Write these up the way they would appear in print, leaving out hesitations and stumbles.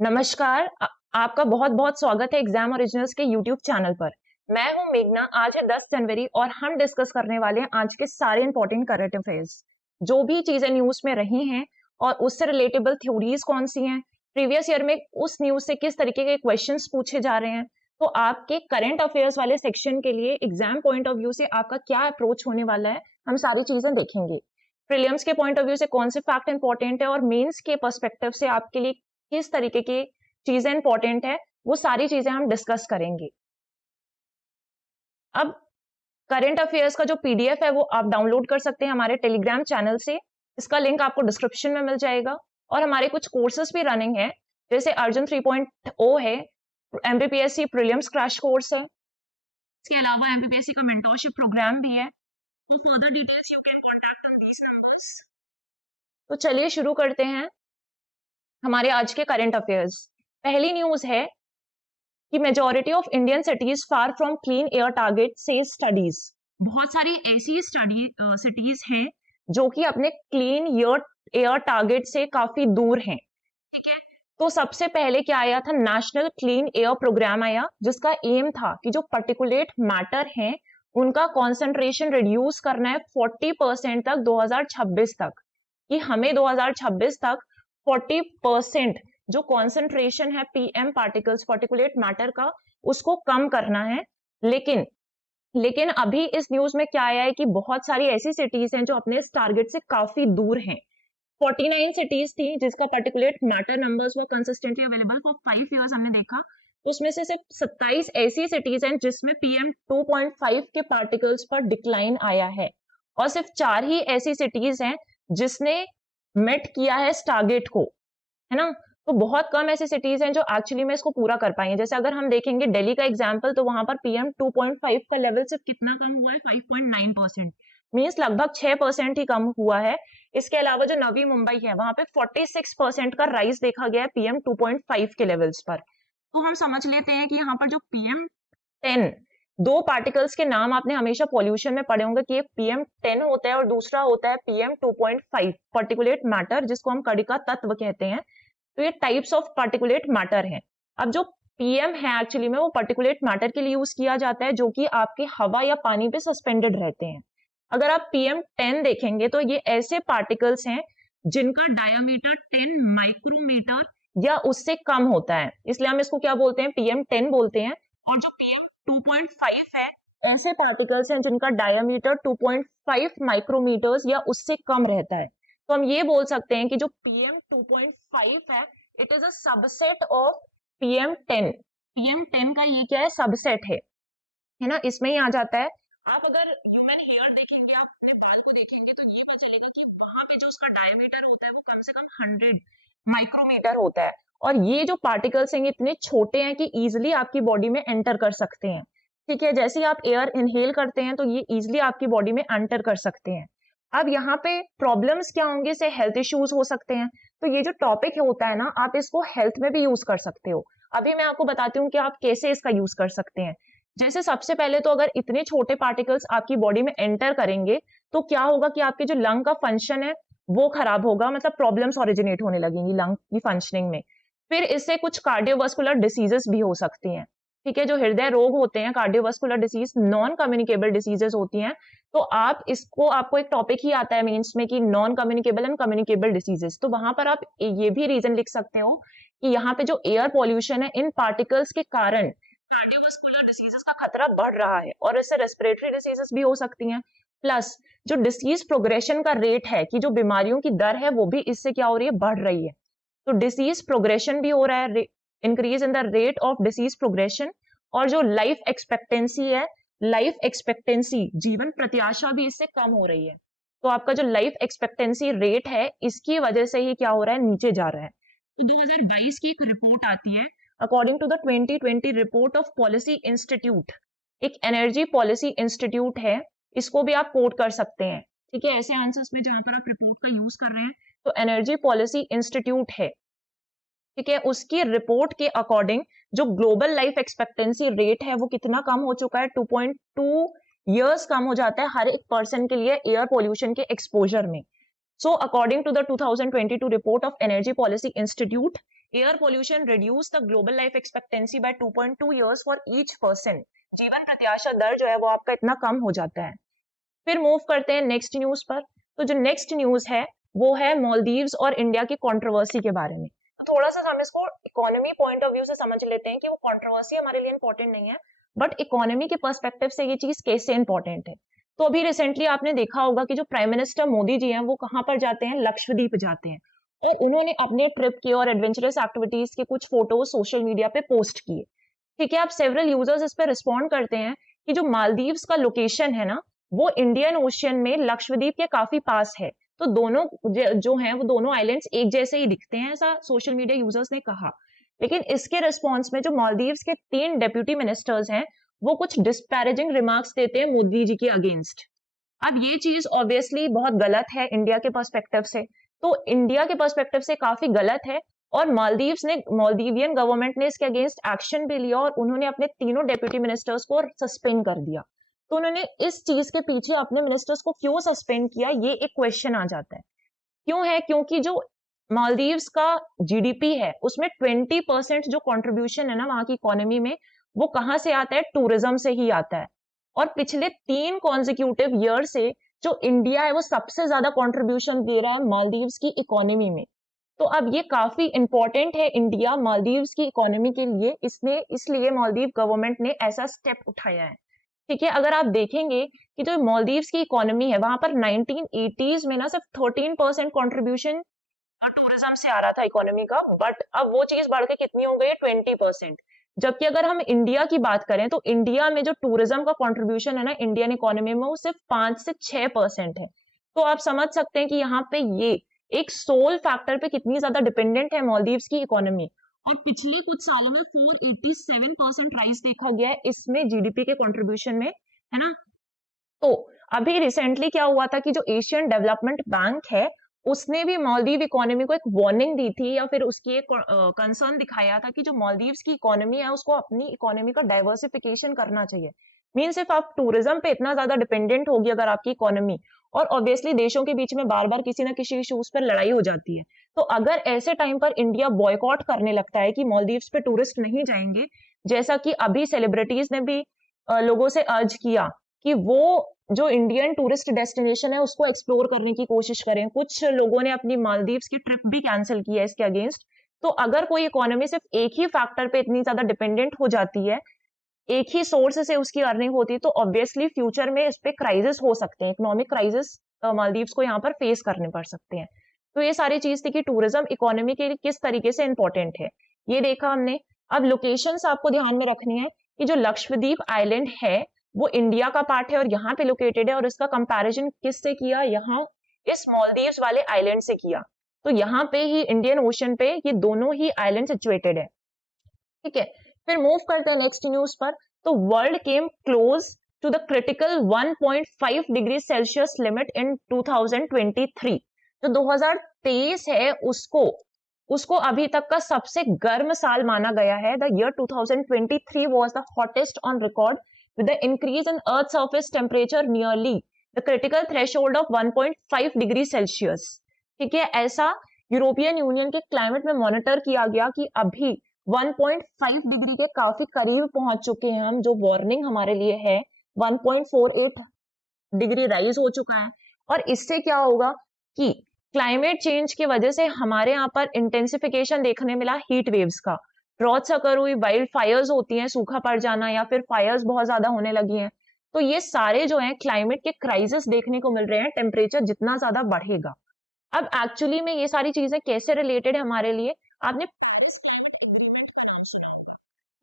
नमस्कार। आपका बहुत बहुत स्वागत है एग्जाम ओरिजिनल्स के यूट्यूब चैनल पर। मैं हूं मेघना। आज है 10 जनवरी और हम डिस्कस करने वाले हैं आज के सारे इंपॉर्टेंट करंट अफेयर्स, जो भी चीजें न्यूज में रही हैं और उससे रिलेटेबल थ्योरीज कौन सी हैं, प्रीवियस ईयर में उस न्यूज से किस तरीके के क्वेश्चंस पूछे जा रहे हैं। तो आपके करंट अफेयर्स वाले सेक्शन के लिए एग्जाम पॉइंट ऑफ व्यू से आपका क्या अप्रोच होने वाला है, हम सारी चीजें देखेंगे। प्रीलिम्स के पॉइंट ऑफ व्यू से कौन से फैक्ट इंपॉर्टेंट है और मेंस के पर्सपेक्टिव से आपके लिए किस तरीके की चीजें इंपॉर्टेंट है, वो सारी चीजें हम डिस्कस करेंगे। अब करंट अफेयर्स का जो पीडीएफ है वो आप डाउनलोड कर सकते हैं हमारे टेलीग्राम चैनल से। इसका लिंक आपको डिस्क्रिप्शन में मिल जाएगा। और हमारे कुछ कोर्सेज भी रनिंग है, जैसे अर्जुन 3.0 है, एमपीपीएससी प्रीलिम्स क्रैश कोर्स है, इसके अलावा एमपीपीएससी का मेंटोरशिप प्रोग्राम भी है। तो further details you can contact on these numbers. तो चलिए शुरू करते हैं हमारे आज के करंट अफेयर्स। पहली न्यूज है कि majority of Indian cities far from clean air target से स्टडीज। बहुत सारी ऐसी सिटीज हैं जो कि अपने क्लीन एयर टारगेट से काफी दूर हैं। ठीक है, तो सबसे पहले क्या आया था, नेशनल क्लीन एयर प्रोग्राम आया, जिसका एम था कि जो पर्टिकुलेट मैटर हैं उनका कॉन्सेंट्रेशन रिड्यूस करना है 40% तक 2026 तक, कि हमें 2026 तक 40% जो कॉन्सेंट्रेशन है पीएम पार्टिकल्स पार्टिकुलेट मैटर का उसको कम करना है। लेकिन अभी इस न्यूज में क्या आया है कि बहुत सारी ऐसी सिटीज हैं जो अपने इस टारगेट से काफी दूर हैं। 49 सिटीज थी जिसका पार्टिकुलेट मैटर नंबर्स वो कंसिस्टेंटली अवेलेबल फॉर 5 इयर्स हमने देखा, तो उसमें से सिर्फ 27 ऐसी सिटीज हैं जिसमें पीएम 2.5 के पार्टिकल्स पर डिक्लाइन आया है, और सिर्फ 4 ही ऐसी सिटीज हैं जिसने मेट किया है इस टारगेट को, है ना। तो बहुत कम ऐसी सिटीज हैं जो एक्चुअली में इसको पूरा कर पाई हैं। जैसे अगर हम देखेंगे दिल्ली का एग्जांपल, तो वहां पर पीएम 2.5 का लेवल सिर्फ कितना कम हुआ है, 5.9%, मींस लगभग 6% ही कम हुआ है। इसके अलावा जो नवी मुंबई है वहां पे 46% का राइज देखा गया है पीएम 2.5 के लेवल्स पर। तो हम समझ लेते हैं कि यहाँ पर जो पीएम 10, दो पार्टिकल्स के नाम आपने हमेशा पॉल्यूशन में पढ़े होंगे कि एक पीएम 10 होता है और दूसरा होता है पीएम 2.5 पार्टिकुलेट मैटर, जिसको हम कणिका तत्व कहते हैं। तो ये टाइप्स ऑफ पार्टिकुलेट मैटर हैं। अब जो पीएम है एक्चुअली में वो पार्टिकुलेट मैटर के लिए यूज किया जाता है जो कि आपके हवा या पानी पे सस्पेंडेड रहते हैं। अगर आप पीएम 10 देखेंगे तो ये ऐसे पार्टिकल्स हैं जिनका डायमीटर 10 माइक्रोमीटर या उससे कम होता है, इसलिए हम इसको क्या बोलते हैं, पीएम 10 बोलते हैं। और जो पीएम 2.5 है, ऐसे पार्टिकल्स हैं जिनका डायमीटर 2.5 माइक्रोमीटर्स या उससे कम रहता है। तो हम ये बोल सकते हैं कि जो पीएम 2.5 है it is a subset of PM 10। PM 10 का ये क्या है, सबसेट है ना, इसमें ही आ जाता है। आप अगर ह्यूमन हेयर देखेंगे, आप अपने बाल को देखेंगे, तो ये पता चलेगा कि वहां पे जो उसका डायमीटर होता है वो कम से कम 100 माइक्रोमीटर होता है। और ये जो पार्टिकल्स हैं इतने छोटे हैं कि इजिली आपकी बॉडी में एंटर कर सकते हैं। ठीक है, जैसे आप एयर इनहेल करते हैं तो ये इजिली आपकी बॉडी में एंटर कर सकते हैं। अब यहाँ पे प्रॉब्लम्स क्या होंगे, से हेल्थ इश्यूज हो सकते हैं। तो ये जो टॉपिक होता है ना, आप इसको हेल्थ में भी यूज कर सकते हो। अभी मैं आपको बताती हूँ कि आप कैसे इसका यूज कर सकते हैं। जैसे सबसे पहले तो अगर इतने छोटे पार्टिकल्स आपकी बॉडी में एंटर करेंगे तो क्या होगा कि आपके जो लंग का फंक्शन है वो खराब होगा, मतलब प्रॉब्लम्स ओरिजिनेट होने लगेंगी लंग की फंक्शनिंग में। फिर इससे कुछ कार्डियोवास्कुलर डिसीजेस भी हो सकती हैं। ठीक है, जो हृदय रोग होते हैं, cardiovascular disease, non communicable diseases होती हैं। तो आपको एक टॉपिक ही आता है मेंस में कि non communicable and communicable diseases, तो वहां पर आप ये भी रीजन लिख सकते हो कि यहाँ पे जो एयर पॉल्यूशन है इन पार्टिकल्स के कारण कार्डियोवास्कुलर डिसीजेस का खतरा बढ़ रहा है और इससे रेस्पिरेटरी डिसीजेस भी हो सकती हैं। प्लस जो डिसीज प्रोग्रेशन का रेट है, कि जो बीमारियों की दर है वो भी इससे क्या हो रही है, बढ़ रही है। तो डिसीज प्रोग्रेशन भी हो रहा है, increase in the rate of disease progression. और जो लाइफ एक्सपेक्टेंसी है, लाइफ एक्सपेक्टेंसी, जीवन प्रत्याशा भी इससे कम हो रही है। तो आपका जो लाइफ एक्सपेक्टेंसी रेट है इसकी वजह से ही क्या हो रहा है, नीचे जा रहा है। तो 2022 की एक रिपोर्ट आती है, according to the 2020 report of policy institute, एक एनर्जी पॉलिसी इंस्टीट्यूट है, इसको भी आप कोट कर सकते हैं। ठीक है, ऐसे आंसर्स में जहां पर आप रिपोर्ट का यूज कर रहे हैं, तो एनर्जी पॉलिसी इंस्टीट्यूट है। ठीक है, उसकी रिपोर्ट के अकॉर्डिंग जो ग्लोबल लाइफ एक्सपेक्टेंसी रेट है वो कितना कम हो चुका है, 2.2 इयर्स कम हो जाता है हर एक पर्सन के लिए एयर पोल्यूशन के एक्सपोजर में। So according to the 2022 report of Energy Policy Institute, air pollution reduce the global life expectancy by 2.2 years for each person. जीवन प्रत्याशा दर जो है वो आपका इतना कम हो जाता है। फिर मूव करते हैं नेक्स्ट न्यूज पर। तो जो नेक्स्ट न्यूज है वो है मालदीव्स और इंडिया की कंट्रोवर्सी के बारे में। थोड़ा सा हम इसको इकोनॉमी पॉइंट ऑफ व्यू से समझ लेते हैं कि वो कंट्रोवर्सी हमारे लिए इंपॉर्टेंट नहीं है, बट इकोनॉमी के पर्सपेक्टिव से ये चीज कैसे इंपॉर्टेंट है। तो अभी रिसेंटली आपने देखा होगा कि जो प्राइम मिनिस्टर मोदी जी हैं वो कहाँ पर जाते हैं, लक्षद्वीप जाते हैं, और उन्होंने अपने ट्रिप के और एडवेंचरस एक्टिविटीज के कुछ फोटोज सोशल मीडिया पे पोस्ट किए। ठीक है, अब सेवरल यूजर्स इस पर रिस्पॉन्ड करते हैं कि जो मालदीव्स का लोकेशन है ना वो इंडियन ओशियन में लक्षद्वीप के काफी पास है, तो दोनों जो हैं वो दोनों आइलैंड्स एक जैसे ही दिखते हैं, ऐसा सोशल मीडिया यूजर्स ने कहा। लेकिन इसके रिस्पॉन्स में जो मालदीव्स के 3 डेप्यूटी मिनिस्टर्स हैं वो कुछ डिस्पैरेजिंग रिमार्क्स देते हैं मोदी जी के अगेंस्ट। अब ये चीज ऑब्वियसली बहुत गलत है इंडिया के पर्सपेक्टिव से, तो इंडिया के पर्सपेक्टिव से काफी गलत है, और मालदीवियन गवर्नमेंट ने इसके अगेंस्ट एक्शन भी लिया और उन्होंने अपने तीनों डेप्यूटी मिनिस्टर्स को सस्पेंड कर दिया। तो उन्होंने इस चीज के पीछे अपने मिनिस्टर्स को क्यों सस्पेंड किया, ये एक क्वेश्चन आ जाता है। क्यों है, क्योंकि जो मालदीव्स का जीडीपी है उसमें 20% जो कंट्रीब्यूशन है ना वहां की इकोनॉमी में, वो कहां से आता है, टूरिज्म से ही आता है। और पिछले 3 कॉन्जिक्यूटिव ईयर से जो इंडिया है वो सबसे ज्यादा कंट्रीब्यूशन दे रहा है मालदीव्स की इकोनॉमी में। तो अब ये काफी इंपॉर्टेंट है इंडिया मालदीव्स की इकोनॉमी के लिए, इसलिए मालदीव गवर्नमेंट ने ऐसा स्टेप उठाया है। ठीक है, अगर आप देखेंगे कि जो मालदीव्स की इकोनॉमी है वहां पर 1980s में ना सिर्फ 13% कॉन्ट्रीब्यूशन टूरिज्म से आ रहा था इकोनॉमी का, बट अब वो चीज बढ़ के कितनी हो गई है, 20%। जबकि अगर हम इंडिया की बात करें तो इंडिया में जो टूरिज्म का कंट्रीब्यूशन है ना इंडियन इकोनॉमी में वो सिर्फ 5 से 6% है। तो आप समझ सकते हैं कि यहाँ पे ये एक सोल फैक्टर पे कितनी ज्यादा डिपेंडेंट है मालदीव्स की इकोनॉमी। और पिछले कुछ सालों में 487% राइज देखा गया है इसमें जीडीपी के कंट्रीब्यूशन में, है ना। तो अभी रिसेंटली क्या हुआ था कि जो एशियन डेवलपमेंट बैंक है उसने भी मालदीव इकोनॉमी को एक वार्निंग दी थी, या फिर उसकी एक कंसर्न दिखाया था कि जो मालदीव्स की इकोनॉमी है उसको अपनी इकोनॉमी का डाइवर्सिफिकेशन करना चाहिए। मीन सिर्फ आप टूरिज्म पे इतना ज्यादा डिपेंडेंट होगी अगर आपकी इकोनॉमी, और ऑब्वियसली देशों के बीच में बार बार किसी ना किसी इश्यूज पर लड़ाई हो जाती है, तो अगर ऐसे टाइम पर इंडिया बॉयकॉट करने लगता है कि मालदीव्स पे टूरिस्ट नहीं जाएंगे, जैसा कि अभी सेलिब्रिटीज ने भी लोगों से अर्ज किया कि वो जो इंडियन टूरिस्ट डेस्टिनेशन है उसको एक्सप्लोर करने की कोशिश करें, कुछ लोगों ने अपनी मालदीव्स की ट्रिप भी कैंसिल की है इसके अगेंस्ट। तो अगर कोई इकोनॉमी सिर्फ एक ही फैक्टर पे इतनी ज्यादा डिपेंडेंट हो जाती है, एक ही सोर्स से उसकी अर्निंग होती है, तो ऑब्वियसली फ्यूचर में इस पे क्राइसिस हो सकते हैं, इकोनॉमिक क्राइसिस मालदीव्स को यहाँ पर फेस करने पड़ सकते हैं। तो ये सारी चीज थी कि टूरिज्म इकोनॉमी के लिए किस तरीके से इंपॉर्टेंट है, ये देखा हमने। अब लोकेशंस आपको ध्यान में रखनी है कि जो लक्षद्वीप आइलैंड है वो इंडिया का पार्ट है और यहाँ पे लोकेटेड है, और इसका कंपैरिजन किससे किया, यहाँ इस मालदीव्स वाले आइलैंड से किया। तो यहाँ पे ही इंडियन ओशन पे ये दोनों ही आइलैंड सिचुएटेड है। ठीक है, फिर मूव करते हैं नेक्स्ट न्यूज पर। तो world came close to the critical 1.5 degree celsius limit in 2023। जो 2023 है उसको अभी तक का सबसे गर्म साल माना गया है। The year 2023 was the hottest on record with the increase in earth surface temperature nearly the critical threshold of 1.5 degree Celsius। ठीक है, ऐसा यूरोपियन यूनियन के क्लाइमेट में मॉनिटर किया गया कि अभी 1.5 डिग्री के काफी करीब पहुंच चुके हैं हम, जो वार्निंग हमारे लिए है 1.48 डिग्री राइज हो चुका है। और इससे क्या होगा कि क्लाइमेट चेंज की वजह से हमारे यहाँ पर इंटेंसिफिकेशन देखने मिला हीट वेव्स का, ड्रॉट्स अकर हुई, वाइल्ड फायर्स होती हैं, सूखा पड़ जाना, या फिर फायर्स बहुत ज्यादा होने लगी हैं। तो ये सारे जो हैं क्लाइमेट के क्राइसिस देखने को मिल रहे हैं, टेम्परेचर जितना ज्यादा बढ़ेगा। अब एक्चुअली में ये सारी चीजें कैसे रिलेटेड है हमारे लिए, आपने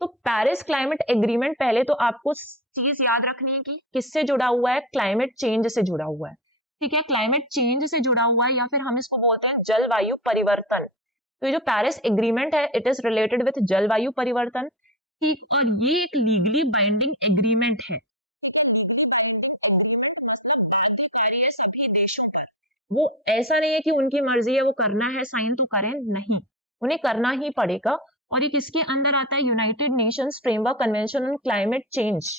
तो पेरिस क्लाइमेट एग्रीमेंट, पहले तो आपको चीज याद रखनी है कि किससे जुड़ा हुआ है, क्लाइमेट चेंज से जुड़ा हुआ है। ठीक है, क्लाइमेट चेंज से जुड़ा हुआ है, या फिर हम इसको बोलते हैं जलवायु परिवर्तन। तो ये जो पेरिस एग्रीमेंट है इट इज रिलेटेड विथ जलवायु परिवर्तन। ठीक, और ये एक लीगली बाइंडिंग एग्रीमेंट है सभी देशों पर। वो ऐसा नहीं है कि उनकी मर्जी है, वो करना है साइन तो करें, नहीं, उन्हें करना ही पड़ेगा। और ये किसके अंदर आता है, United Nations framework convention on climate change,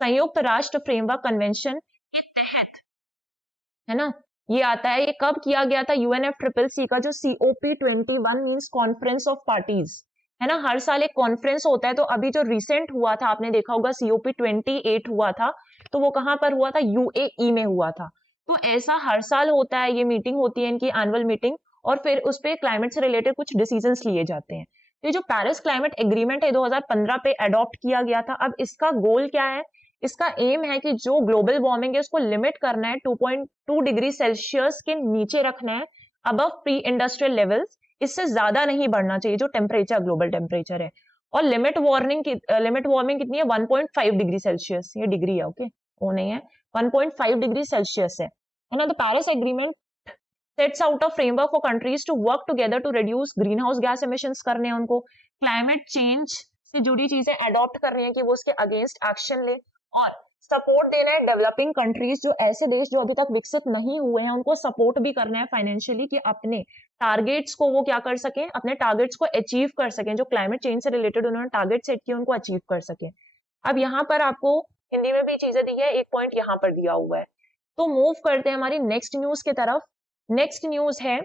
संयुक्त राष्ट्र फ्रेमवर्क कन्वेंशन के तहत, है ना। ये आता है, ये कब किया गया था? UNFCCC का जो COP21 means conference of parties है ना, हर साल एक कॉन्फ्रेंस होता है। तो अभी जो रिसेंट हुआ था, आपने देखा होगा COP28 हुआ था, तो वो कहां पर हुआ था? UAE में हुआ था। तो ऐसा हर साल होता है, ये मीटिंग होती है इनकी एनुअल मीटिंग, और फिर उस पे क्लाइमेट से रिलेटेड कुछ डिसीजंस लिए जाते हैं। तो ये जो पेरिस क्लाइमेट एग्रीमेंट है 2015 पे अडॉप्ट किया गया था। अब इसका गोल क्या है? इसका एम है कि जो ग्लोबल वार्मिंग है उसको लिमिट करना है, 2.2 डिग्री सेल्सियस के नीचे रखना है, अबव प्री इंडस्ट्रियल लेवल्स। इससे ज्यादा नहीं बढ़ना चाहिए जो टेम्परेचर, ग्लोबल टेम्परेचर है। और लिमिट वार्मिंग कितनी है? 1.5 डिग्री सेल्सियस, ये डिग्री है, ओके, वो नहीं है, 1.5 डिग्री सेल्सियस है ना। The Paris agreement sets out a framework for countries to work together to reduce greenhouse gas emissions करने हैं उनको, क्लाइमेट चेंज से जुड़ी चीजें अडॉप्ट कर रही है कि वो उसके अगेंस्ट एक्शन ले, और सपोर्ट देना है डेवलपिंग कंट्रीज, जो ऐसे देश जो अभी तक विकसित नहीं हुए हैं उनको सपोर्ट भी करना है फाइनेंशियली, कि अपने टारगेट्स को वो क्या कर सके, अपने टारगेट्स को अचीव कर सकें, जो क्लाइमेट चेंज से रिलेटेड उन्होंने टारगेट सेट किए उनको अचीव कर सके। अब यहाँ पर आपको हिंदी में भी चीजें दी है, एक पॉइंट यहाँ पर दिया हुआ है। तो मूव करते हैं हमारी नेक्स्ट न्यूज की तरफ। नेक्स्ट न्यूज है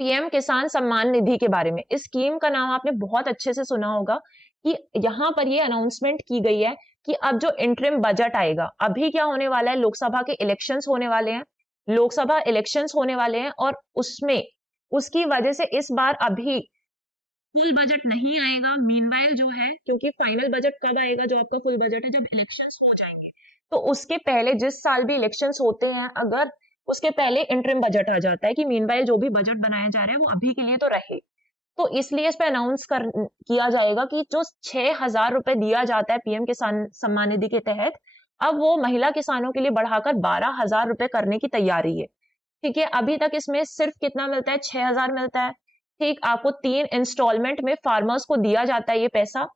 पीएम किसान सम्मान निधि के बारे में। इस स्कीम का नाम आपने बहुत अच्छे से सुना होगा, कि यहाँ पर ये अनाउंसमेंट की गई है कि अब जो इंटरिम बजट आएगा, अभी क्या होने वाला है, लोकसभा के इलेक्शंस होने वाले हैं, लोकसभा इलेक्शंस होने वाले हैं, और उसमें उसकी वजह से इस बार अभी फुल बजट नहीं आएगा। मीनवाइल जो है, क्योंकि फाइनल बजट कब आएगा जो आपका फुल बजट है? जब इलेक्शंस हो जाएंगे। तो उसके पहले जिस साल भी इलेक्शंस होते हैं, अगर उसके पहले इंटरिम बजट आ जाता है कि मीनवाइल जो भी बजट बनाया जा रहा है वो अभी के लिए तो रहे, तो इसलिए इस पे अनाउंस किया जाएगा कि जो 6,000 रुपए दिया जाता है पीएम किसान सम्मान निधि के तहत, अब वो महिला किसानों के लिए बढ़ाकर 12,000 रुपए करने की तैयारी है। ठीक है, अभी तक इसमें सिर्फ कितना मिलता है? 6,000 मिलता है। ठीक, आपको 3 इंस्टॉलमेंट में फार्मर्स को दिया जाता है ये पैसा,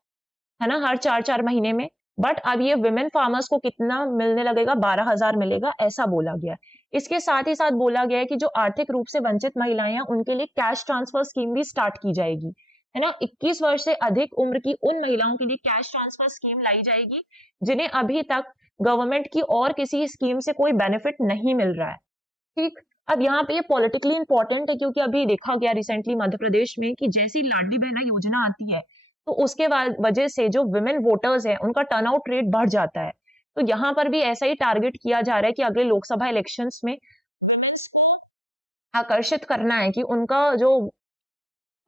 है ना, हर 4-4 महीने में। बट अब ये विमेन फार्मर्स को कितना मिलने लगेगा? 12,000 मिलेगा, ऐसा बोला गया। इसके साथ ही साथ बोला गया है कि जो आर्थिक रूप से वंचित महिलाएं हैं उनके लिए कैश ट्रांसफर स्कीम भी स्टार्ट की जाएगी, है ना। 21 वर्ष से अधिक उम्र की उन महिलाओं के लिए कैश ट्रांसफर स्कीम लाई जाएगी जिन्हें अभी तक गवर्नमेंट की और किसी स्कीम से कोई बेनिफिट नहीं मिल रहा है। ठीक, अब यहाँ पे ये पॉलिटिकली इंपॉर्टेंट है, क्योंकि अभी देखा गया रिसेंटली मध्य प्रदेश में कि जैसी लाडली बहना योजना आती है, तो उसके वजह से जो विमेन वोटर्स है उनका टर्नआउट रेट बढ़ जाता है। तो यहाँ पर भी ऐसा ही टारगेट किया जा रहा है कि अगले लोकसभा इलेक्शंस में आकर्षित करना है कि उनका जो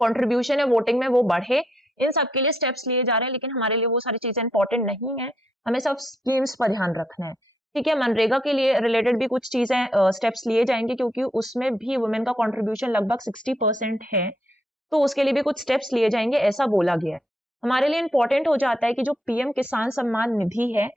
कंट्रीब्यूशन है वोटिंग में वो बढ़े। इन सब के लिए स्टेप्स लिए जा रहे हैं, लेकिन हमारे लिए वो सारी चीजें इंपॉर्टेंट नहीं है, हमें सब स्कीम्स पर ध्यान रखना है। ठीक है, मनरेगा के लिए रिलेटेड भी कुछ चीजें स्टेप्स लिए जाएंगे, क्योंकि उसमें भी वुमेन का कंट्रीब्यूशन लगभग 60% है, तो उसके लिए भी कुछ स्टेप्स लिए जाएंगे, ऐसा बोला गया है। हमारे लिए इंपॉर्टेंट हो जाता है कि जो पीएम किसान सम्मान निधि है,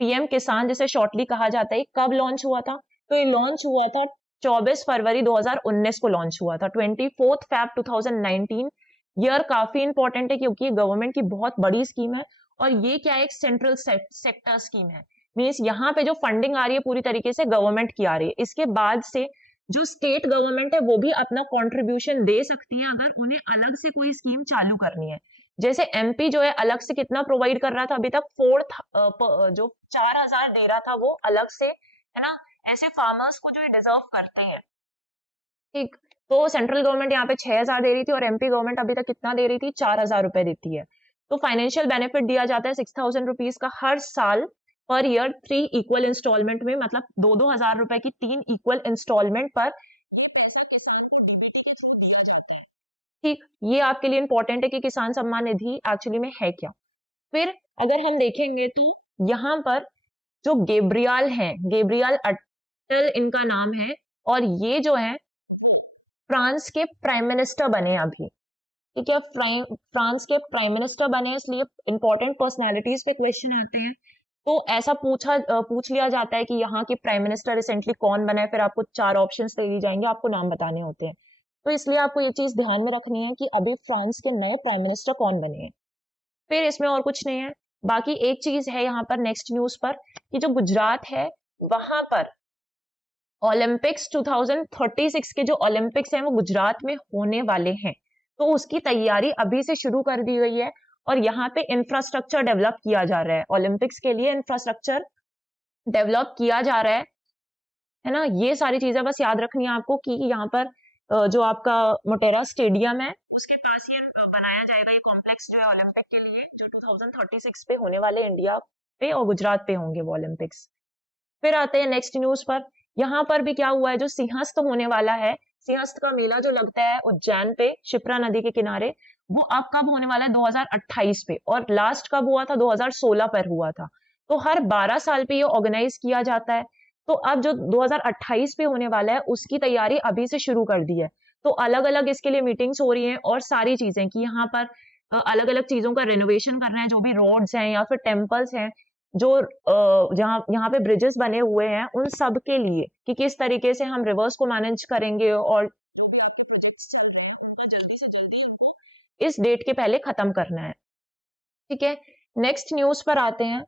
पीएम किसान जिसे शॉर्टली कहा जाता है, कब लॉन्च हुआ था? तो ये लॉन्च हुआ था 24 फरवरी 2019 को लॉन्च हुआ था, 24 Feb 2019। ईयर काफी इंपॉर्टेंट है क्योंकि गवर्नमेंट की बहुत बड़ी स्कीम है, और ये क्या है? एक सेंट्रल सेक्टर स्कीम है, मीन्स यहाँ पे जो फंडिंग आ रही है पूरी तरीके से गवर्नमेंट की आ रही है। इसके बाद से जो स्टेट गवर्नमेंट है वो भी अपना कंट्रीब्यूशन दे सकती है अगर उन्हें अलग से कोई स्कीम चालू करनी है। जैसे एमपी जो है अलग से कितना प्रोवाइड कर रहा था अभी तक, जो 4,000 दे रहा था वो अलग से, है ना। ऐसे फार्मर्स को जो है डिजर्व करते हैं। ठीक, तो सेंट्रल गवर्नमेंट यहाँ पे 6,000 दे रही थी, और एमपी गवर्नमेंट अभी तक कितना दे रही थी? 4,000 रुपए देती है। तो फाइनेंशियल बेनिफिट दिया जाता है 6,000 रुपीज का हर साल, पर ईयर 3 इक्वल इंस्टॉलमेंट में, मतलब 2-2 हजार रुपए की 3 इक्वल इंस्टॉलमेंट पर। ठीक, ये आपके लिए इंपॉर्टेंट है कि किसान सम्मान निधि एक्चुअली में है क्या। फिर अगर हम देखेंगे तो यहाँ पर जो गेब्रियल हैं, गेब्रियल अटल इनका नाम है, और ये जो है फ्रांस के प्राइम मिनिस्टर बने अभी। ठीक है, फ्रांस के प्राइम मिनिस्टर बने, इसलिए इंपॉर्टेंट पर्सनालिटीज पे क्वेश्चन आते हैं। तो ऐसा पूछ लिया जाता है कि यहाँ के प्राइम मिनिस्टर रिसेंटली कौन बना है, फिर आपको 4 ऑप्शंस दे दी जाएंगे, आपको नाम बताने होते हैं। तो इसलिए आपको ये चीज ध्यान में रखनी है कि अभी फ्रांस के नए प्राइम मिनिस्टर कौन बने हैं। फिर इसमें और कुछ नहीं है। बाकी एक चीज है यहाँ पर नेक्स्ट न्यूज पर, कि जो गुजरात है वहां पर ओलंपिक्स 2036 के जो ओलंपिक्स हैं वो गुजरात में होने वाले हैं, तो उसकी तैयारी अभी से शुरू कर दी गई है, और यहाँ पे इंफ्रास्ट्रक्चर डेवलप किया जा रहा है। ओलंपिक्स के लिए इंफ्रास्ट्रक्चर डेवलप किया जा रहा है, है ना। ये सारी चीजें बस याद रखनी है आपको कि यहाँ पर जो आपका मोटेरा स्टेडियम है उसके पास ही बनाया जाएगा ये कॉम्प्लेक्स जो है ओलंपिक के लिए, जो 2036 पे होने वाले इंडिया पे और गुजरात पे होंगे वो ओलंपिक्स। फिर आते हैं नेक्स्ट न्यूज पर। यहाँ पर भी क्या हुआ है, जो सिंहस्थ होने वाला है, सिंहस्थ का मेला जो लगता है उज्जैन पे शिप्रा नदी के किनारे, वो अब कब होने वाला है 2028 पे, और लास्ट कब हुआ था 2016 पर हुआ था। तो हर 12 साल पे ये ऑर्गेनाइज किया जाता है। तो अब जो 2028 पे होने वाला है उसकी तैयारी अभी से शुरू कर दी है। तो अलग अलग इसके लिए मीटिंग्स हो रही हैं और सारी चीजें कि यहाँ पर अलग अलग चीजों का रेनोवेशन कर रहे हैं, जो भी रोड्स हैं या फिर टेम्पल्स हैं, जो जहाँ यहाँ पे ब्रिजेस बने हुए हैं उन सब के लिए कि किस तरीके से हम रिवर्स को मैनेज करेंगे और इस डेट के पहले खत्म करना है। ठीक है, नेक्स्ट न्यूज पर आते हैं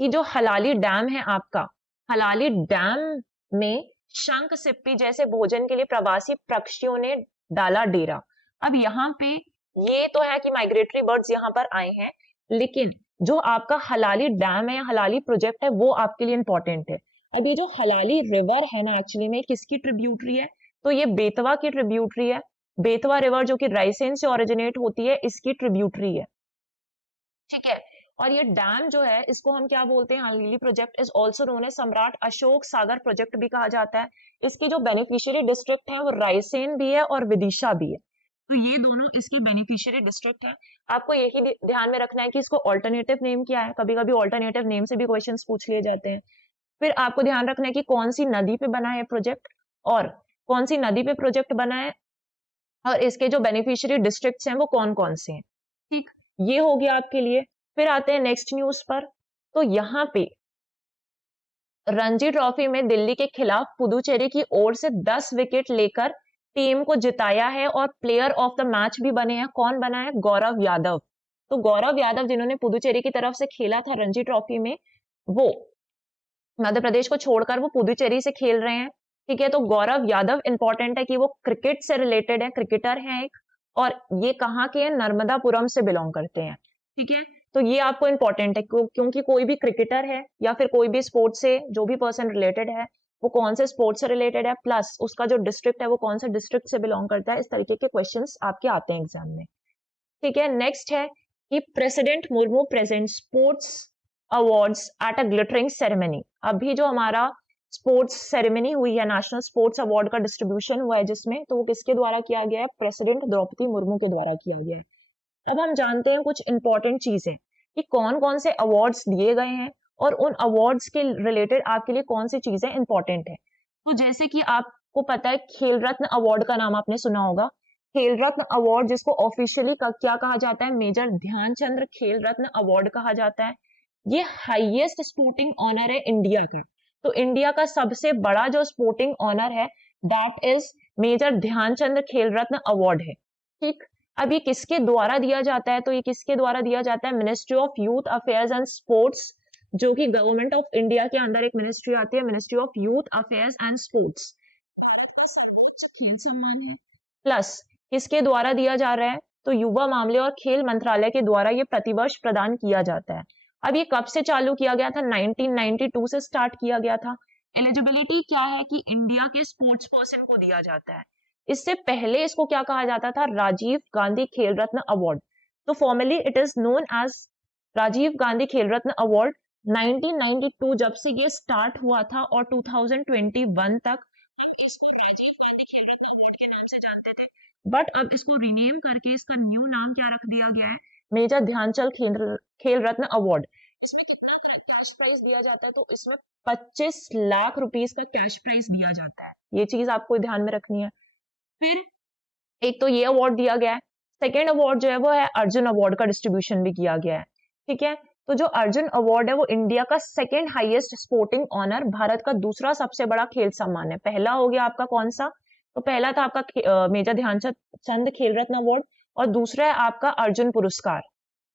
कि जो हलाली डैम है आपका, हलाली डैम में शंख सिप्पी जैसे भोजन के लिए प्रवासी पक्षियों ने डाला डेरा। अब यहाँ पे ये तो है कि माइग्रेटरी बर्ड्स यहाँ पर आए हैं, लेकिन जो आपका हलाली डैम है या हलाली प्रोजेक्ट है वो आपके लिए इंपॉर्टेंट है। अब ये जो हलाली रिवर है ना, एक्चुअली में किसकी ट्रिब्यूटरी है, तो ये बेतवा की ट्रिब्यूटरी है। बेतवा रिवर जो कि रायसेन से ओरिजिनेट होती है, इसकी ट्रिब्यूटरी है। ठीक है, और ये डैम जो है इसको हम क्या बोलते हैं, Halali project is also known as Samrat Ashok Sagar project भी कहा जाता है। इसकी जो बेनिफिशियरी डिस्ट्रिक्ट है वो रायसेन भी है और विदिशा भी है। तो ये दोनों इसके बेनिफिशियरी डिस्ट्रिक्ट है। आपको यही ध्यान में रखना है कि इसको ऑल्टरनेटिव नेम क्या है, कभी कभी ऑल्टरनेटिव नेम से भी क्वेश्चंस पूछ लिए जाते हैं। फिर आपको ध्यान रखना है कि कौन सी नदी पे बना है प्रोजेक्ट, और कौन सी नदी पे प्रोजेक्ट बना है, और इसके जो बेनिफिशियरी डिस्ट्रिक्ट्स हैं वो कौन कौन से हैं। ठीक, ये हो गया आपके लिए। फिर आते हैं नेक्स्ट न्यूज पर। तो यहाँ पे रणजी ट्रॉफी में दिल्ली के खिलाफ पुदुचेरी की ओर से 10 विकेट लेकर टीम को जिताया है और प्लेयर ऑफ द मैच भी बने हैं। कौन बना है, गौरव यादव। तो गौरव यादव जिन्होंने पुदुचेरी की तरफ से खेला था रणजी ट्रॉफी में, वो मध्य प्रदेश को छोड़कर वो पुदुचेरी से खेल रहे हैं। ठीक है, तो गौरव यादव इंपॉर्टेंट है कि वो क्रिकेट से रिलेटेड है, क्रिकेटर है एक, और ये कहाँ के हैं, नर्मदापुरम से बिलोंग करते हैं। ठीक है, तो ये आपको इंपॉर्टेंट है क्योंकि कोई भी क्रिकेटर है या फिर कोई भी स्पोर्ट्स से जो भी पर्सन रिलेटेड है वो कौन से स्पोर्ट्स से रिलेटेड है, प्लस उसका जो डिस्ट्रिक्ट है वो कौन से डिस्ट्रिक्ट से बिलोंग करता है, इस तरीके के क्वेश्चंस आपके आते हैं एग्जाम में। ठीक है, नेक्स्ट है कि president Murmu present sports awards at a glittering ceremony. अभी जो हमारा स्पोर्ट्स सेरेमनी हुई है, नेशनल स्पोर्ट्स अवार्ड का डिस्ट्रीब्यूशन हुआ है जिसमें, तो वो किसके द्वारा किया गया है, प्रेसिडेंट द्रौपदी मुर्मू के द्वारा किया गया है। अब हम जानते हैं कुछ इंपॉर्टेंट चीजें कि कौन कौन से अवार्ड्स दिए गए हैं और उन अवार्ड्स के रिलेटेड आपके लिए कौन सी चीजें इंपॉर्टेंट है। तो जैसे कि आपको पता है खेल रत्न अवार्ड का नाम आपने सुना होगा। खेल रत्न अवार्ड जिसको ऑफिशियली क्या कहा जाता है, मेजर ध्यानचंद्र खेल रत्न अवार्ड कहा जाता है। ये हाईएस्ट स्पोर्टिंग ऑनर है इंडिया का। तो इंडिया का सबसे बड़ा जो स्पोर्टिंग ऑनर है दैट इज मेजर ध्यानचंद्र खेल रत्न अवार्ड है। ठीक, अब ये किसके द्वारा दिया जाता है, तो ये किसके द्वारा दिया जाता है, ministry of youth affairs and sports, जो कि गवर्नमेंट ऑफ इंडिया के अंदर एक मिनिस्ट्री आती है, ministry of youth affairs and sports. खेल सम्मान है। प्लस किसके द्वारा दिया जा रहा है, तो युवा मामले और खेल मंत्रालय के द्वारा ये प्रतिवर्ष प्रदान किया जाता है। अब ये कब से चालू किया गया था, 1992 से स्टार्ट किया गया था। एलिजिबिलिटी क्या है कि इंडिया के स्पोर्ट्स पर्सन को दिया जाता है। इससे पहले इसको क्या कहा जाता था, राजीव गांधी खेल रत्न अवार्ड। तो formally it is known as Rajiv Gandhi Khel Ratna award. 1992 जब से ये स्टार्ट हुआ था और 2021 तक इसको राजीव गांधी खेल रत्न अवार्ड के नाम से जानते थे, बट अब इसको रिनेम करके इसका न्यू नाम क्या रख दिया गया है, major Dhyanchand Khel Ratna award. Cash prize दिया जाता है, तो इसमें 25 लाख रुपीस का कैश प्राइज दिया जाता है। ये चीज आपको ध्यान में रखनी है। फिर एक तो ये अवार्ड दिया गया है। सेकेंड अवार्ड जो है वो है अर्जुन अवार्ड का डिस्ट्रीब्यूशन भी किया गया है। ठीक है, तो जो अर्जुन अवार्ड है वो इंडिया का second highest sporting honour, Bharat का दूसरा सबसे बड़ा खेल सम्मान है। पहला हो गया आपका कौन सा, तो पहला था आपका मेजर ध्यानचंद खेल रत्न अवार्ड, और दूसरा है आपका अर्जुन पुरस्कार।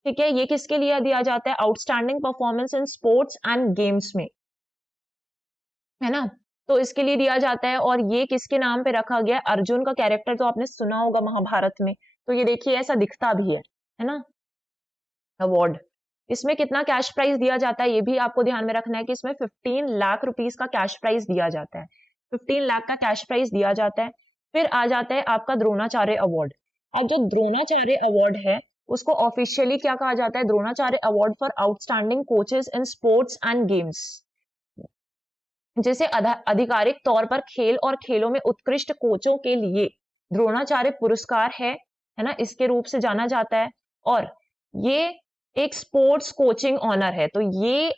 ठीक है, ये किसके लिए दिया जाता है, outstanding performance in sports and games में, है ना। तो इसके लिए दिया जाता है, और ये किसके नाम पे रखा गया है, अर्जुन का कैरेक्टर तो आपने सुना होगा महाभारत में, तो ये देखिए ऐसा दिखता भी है ना अवार्ड। इसमें कितना कैश प्राइज दिया जाता है ये भी आपको ध्यान में रखना है कि इसमें 15 लाख रुपीस का कैश प्राइज दिया जाता है। 15 लाख का कैश प्राइज दिया जाता है। फिर आ जाता है आपका द्रोणाचार्य अवार्ड। अब जो द्रोणाचार्य अवार्ड है उसको ऑफिशियली क्या कहा जाता है? Dronacharya award for outstanding coaches in sports and games, जिसे आधिकारिक तौर पर खेल और खेलों में उत्कृष्ट कोचों के लिए द्रोणाचार्य पुरस्कार है ना, इसके रूप से जाना जाता है। और ये एक स्पोर्ट्स कोचिंग ऑनर है, तो ये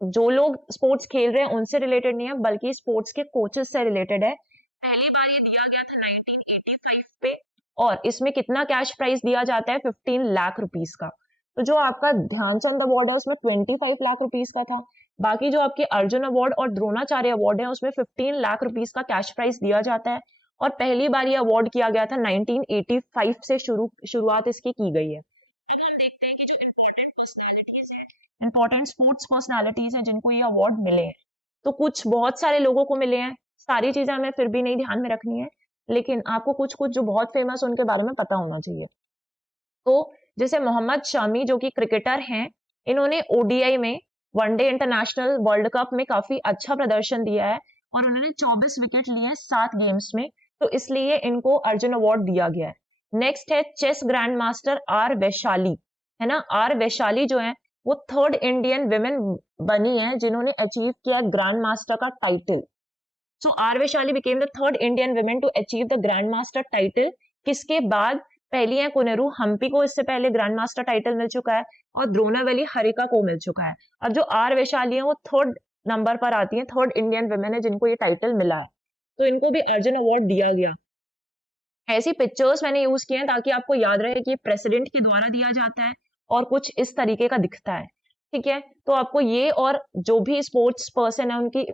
जो लोग स्पोर्ट्स खेल रहे हैं उनसे रिलेटेड नहीं है, बल्कि स्पोर्ट्स के कोचेस से रिलेटेड है। पहली बार ये दिया गया था 1985 पे, और इसमें कितना कैश प्राइज दिया जाता है? 15 लाख रुपीस का। तो जो आपका ध्यानचंद अवार्ड है उसमें 25 लाख रुपीस का था। बाकी जो आपके अर्जुन अवार्ड और द्रोणाचार्य अवार्ड है उसमें 15 लाख रुपीस का कैश प्राइज दिया जाता है। और पहली बार ये अवार्ड किया गया था 1985 से शुरुआत इसकी की गई है। अब हम देखते हैं कि जो इंपॉर्टेंट स्पोर्ट्स पर्सनालिटीज हैं जिनको ये अवार्ड मिले हैं, तो कुछ बहुत सारे लोगों को मिले हैं, सारी चीजें हमें फिर भी नहीं ध्यान में रखनी है, लेकिन आपको कुछ कुछ जो बहुत फेमस उनके बारे में पता होना चाहिए। तो जैसे मोहम्मद शमी जो कि क्रिकेटर हैं, इन्होंने ओडीआई में वनडे इंटरनेशनल वर्ल्ड कप में काफी अच्छा प्रदर्शन दिया है और उन्होंने 24 विकेट लिए 7 गेम्स में, तो इसलिए इनको अर्जुन अवार्ड दिया गया है। नेक्स्ट है chess grand master R Vaishali, है ना। आर वैशाली जो है वो 3rd इंडियन विमेन बनी है जिन्होंने अचीव किया ग्रैंड मास्टर का title. So R Vaishali became the 3rd Indian women to achieve the grand master title. किसके बाद? पहली है कोनेरू हम्पी को इससे पहले ग्रैंड मास्टर टाइटल मिल चुका है, और द्रोणावली हरिका को मिल चुका है। अब जो आर वैशाली है वो 3rd नंबर पर आती है, 3rd इंडियन विमेन है जिनको ये टाइटल मिला है, तो इनको भी अर्जुन अवार्ड दिया गया। ऐसी पिक्चर्स मैंने यूज किए हैं ताकि आपको याद रहे कि प्रेसिडेंट के द्वारा दिया जाता है और कुछ इस तरीके का दिखता है, ठीक है। तो आपको ये और जो भी स्पोर्ट्स पर्सन है उनकी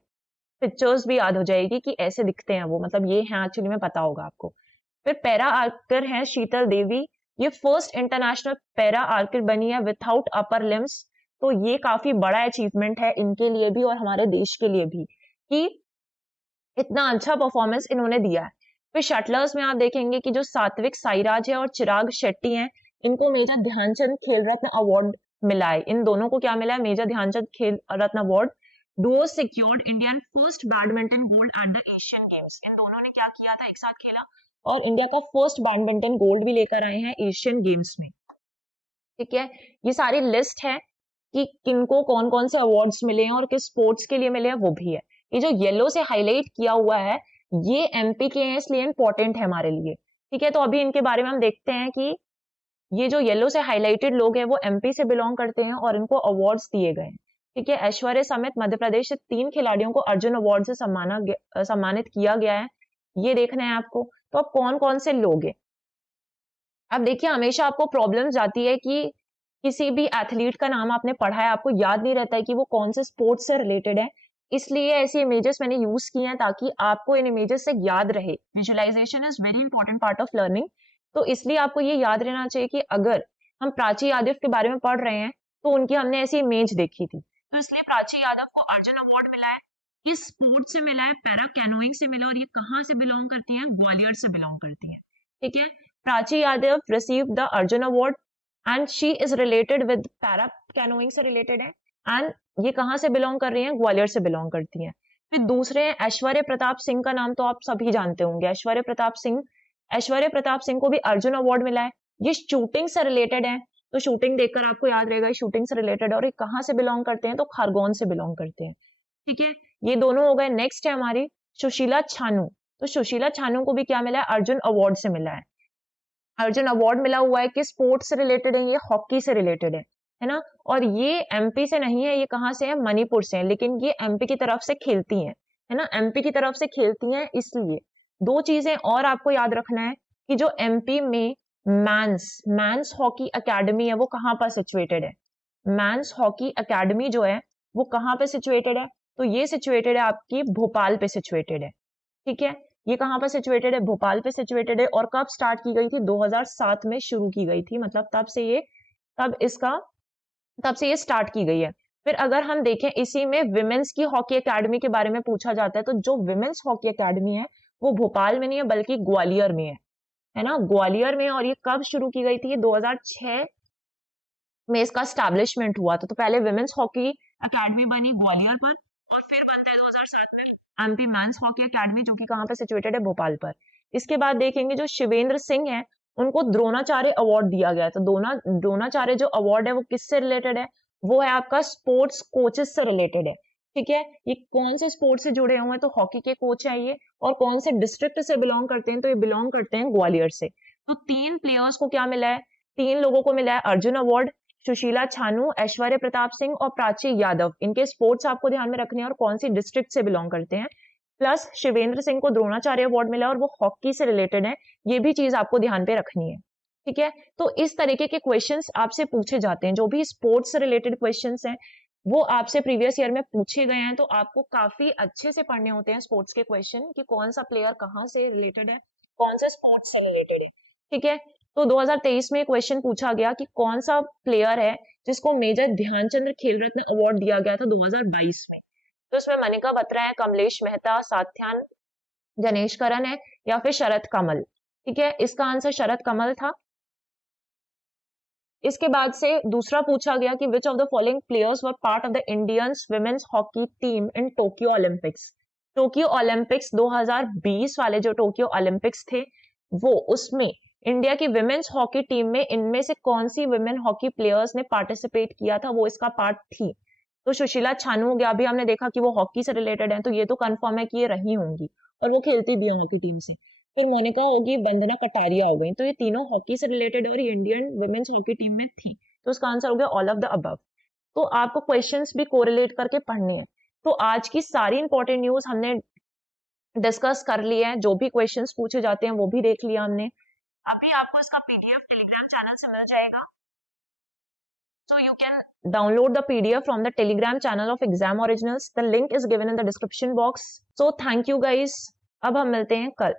पिक्चर्स भी याद हो जाएगी कि ऐसे दिखते हैं वो, मतलब ये है एक्चुअली में पता होगा आपको। फिर पैरा आर्कर है शीतल देवी, ये फर्स्ट इंटरनेशनल पैरा आर्कर बनी है विथआउट अपर लिम्स, तो ये काफी बड़ा अचीवमेंट है इनके लिए भी और हमारे देश के लिए भी कि इतना अच्छा परफॉर्मेंस इन्होंने दिया है। फिर शटलर्स में आप देखेंगे कि जो सात्विक साईराज है और चिराग शेट्टी हैं, इनको मेजर ध्यानचंद खेल रत्न अवार्ड मिला है। इन दोनों को क्या मिला है? Major Dhyanchand Khel Ratna award. Duo secured Indian first badminton gold at the Asian Games, इन दोनों ने क्या किया था? एक साथ खेला और इंडिया का फर्स्ट बैडमिंटन गोल्ड भी लेकर आए हैं एशियन गेम्स में, ठीक है। ये सारी लिस्ट है कि किनको कौन कौन से अवार्ड्स मिले हैं और किस स्पोर्ट्स के लिए मिले हैं वो भी है। ये जो येलो से हाईलाइट किया हुआ है ये एमपी के हैं, इसलिए इंपॉर्टेंट है हमारे लिए, ठीक है। तो अभी इनके बारे में हम देखते हैं कि ये जो येलो से हाईलाइटेड लोग हैं वो एमपी से बिलोंग करते हैं और इनको अवार्ड्स दिए गए हैं, ठीक है। ऐश्वर्या समेत मध्य प्रदेश से 3 खिलाड़ियों को अर्जुन अवार्ड से सम्मानित किया गया है, ये देखना है आपको। तो अब कौन कौन से लोग हैं? अब देखिए हमेशा आपको प्रॉब्लम जाती है कि किसी भी एथलीट का नाम आपने पढ़ा है, आपको याद नहीं रहता है कि वो कौन से स्पोर्ट्स से रिलेटेड है, इसलिए ऐसी इमेजेस मैंने यूज की हैं ताकि आपको इन इमेजेस से याद रहे। Visualisation is very important part of learning, तो इसलिए आपको ये याद रहना चाहिए कि अगर हम प्राची यादव के बारे में पढ़ रहे हैं तो उनकी हमने ऐसी इमेज देखी थी, तो इसलिए प्राची यादव को अर्जुन अवार्ड मिला है। किस स्पोर्ट से मिला है? पैरा कैनोइंग से मिला, और ये कहाँ से बिलोंग करती है? ग्वालियर से बिलोंग करती है, ठीक है। Prachi Yadav receive the Arjun award and she is related with para canoeing से रिलेटेड है, एंड ये कहाँ से बिलोंग कर रही हैं? ग्वालियर से बिलोंग करती हैं। फिर दूसरे हैं ऐश्वर्य प्रताप सिंह, का नाम तो आप सभी जानते होंगे, ऐश्वर्य प्रताप सिंह। ऐश्वर्य प्रताप सिंह को भी अर्जुन अवार्ड मिला है, ये शूटिंग से रिलेटेड है, तो शूटिंग देखकर आपको याद रहेगा शूटिंग से रिलेटेड, और ये कहाँ से बिलोंग करते हैं? तो खरगोन से बिलोंग करते हैं, ठीक है। ये दोनों हो गए। नेक्स्ट है हमारी सुशीला छानू, तो सुशीला छानू को भी क्या मिला है? अर्जुन अवार्ड से मिला है। अर्जुन अवार्ड मिला हुआ है कि स्पोर्ट्स से रिलेटेड है, ये हॉकी से रिलेटेड है ना। और ये एमपी से नहीं है, ये कहाँ से है? मणिपुर से है, लेकिन ये एमपी की तरफ से खेलती हैं, है ना, एमपी की तरफ से खेलती हैं। इसलिए 2 चीजें और आपको याद रखना है कि जो एमपी में मैंस हॉकी अकेडमी है वो कहाँ पर सिचुएटेड है? मैंस हॉकी अकेडमी जो है वो कहाँ पे सिचुएटेड है? तो ये सिचुएटेड है आपकी भोपाल पे सिचुएटेड है, ठीक है। ये कहाँ पर सिचुएटेड है? भोपाल पे सिचुएटेड है। और कब स्टार्ट की गई थी? 2007 में शुरू की गई थी, मतलब तब से ये स्टार्ट की गई है। फिर अगर हम देखें इसी में विमेंस की हॉकी एकेडमी के बारे में पूछा जाता है, तो जो विमेंस हॉकी एकेडमी है वो भोपाल में नहीं है बल्कि ग्वालियर में है ना, ग्वालियर में। और ये कब शुरू की गई थी? ये 2006 में इसका स्टैब्लिशमेंट हुआ था। तो पहले विमेंस हॉकी एकेडमी बनी ग्वालियर पर और फिर बनता है 2007 में एमपी मेंस हॉकी एकेडमी, जो कि कहाँ पे सिचुएटेड है, भोपाल पर। इसके बाद देखेंगे जो शिवेंद्र सिंह है उनको द्रोणाचार्य अवार्ड दिया गया है। तो द्रोणाचार्य जो अवार्ड है वो किससे रिलेटेड है, वो है आपका स्पोर्ट्स कोचेस से रिलेटेड है। ठीक है, ये कौन से स्पोर्ट्स से जुड़े हुए हैं, तो हॉकी के कोच है ये, और कौन से डिस्ट्रिक्ट से बिलोंग करते हैं, तो ये बिलोंग करते हैं ग्वालियर से। तो 3 प्लेयर्स को क्या मिला है, 3 लोगों को मिला है अर्जुन अवार्ड, सुशीला छानू, ऐश्वर्य प्रताप सिंह और प्राची यादव। इनके स्पोर्ट्स आपको ध्यान में रखने हैं और कौन सी डिस्ट्रिक्ट से बिलोंग करते हैं। प्लस शिवेंद्र सिंह को द्रोणाचार्य अवार्ड मिला और वो हॉकी से रिलेटेड है, ये भी चीज आपको ध्यान पे रखनी है। ठीक है, तो इस तरीके के क्वेश्चंस आपसे पूछे जाते हैं, जो भी स्पोर्ट्स से रिलेटेड क्वेश्चंस हैं वो आपसे प्रीवियस ईयर में पूछे गए हैं। तो आपको काफी अच्छे से पढ़ने होते हैं स्पोर्ट्स के क्वेश्चन कि कौन सा प्लेयर कहाँ से रिलेटेड है, कौन से स्पोर्ट्स से रिलेटेड है। ठीक है, तो 2023 में क्वेश्चन पूछा गया कि कौन सा प्लेयर है जिसको मेजर ध्यानचंद्र खेल रत्न अवार्ड दिया गया था 2022 में। तो इसमें मनिका बत्रा है, कमलेश मेहता, सात्यान जनेशकरण है या फिर शरद कमल। ठीक है, इसका आंसर शरद कमल था। इसके बाद से दूसरा पूछा गया कि which of the following players were part of the Indian women's hockey team in Tokyo Olympics. Tokyo Olympics 2020 वाले जो टोक्यो ओलंपिक्स थे वो, उसमें इंडिया की विमेन्स हॉकी टीम में इनमें से कौन सी विमेन हॉकी प्लेयर्स ने पार्टिसिपेट किया था, वो इसका पार्ट थी। तो सुशीला छानू हो गया, अभी हमने देखा कि वो हॉकी से रिलेटेड है, तो ये तो कंफर्म है कि ये रही होंगी और वो खेलती भी है हॉकी टीम से। फिर मोनिका होगी, वंदना कटारिया हो गई, तो ये तीनों हॉकी से रिलेटेड और ये इंडियन वुमेन्स हॉकी टीम में थी। तो उसका आंसर हो गया ऑल ऑफ द अबव। तो आपको क्वेश्चंस भी कोरिलेट करके पढ़ने हैं। तो आज की सारी इंपॉर्टेंट न्यूज हमने डिस्कस कर ली है, जो भी क्वेश्चंस पूछे जाते हैं वो भी देख लिया हमने। अभी आपको इसका पीडीएफ टेलीग्राम चैनल से मिल जाएगा। So you can download the PDF from the Telegram channel of Exam Originals. The link is given in the description box. So thank you guys. अब हम मिलते हैं कल।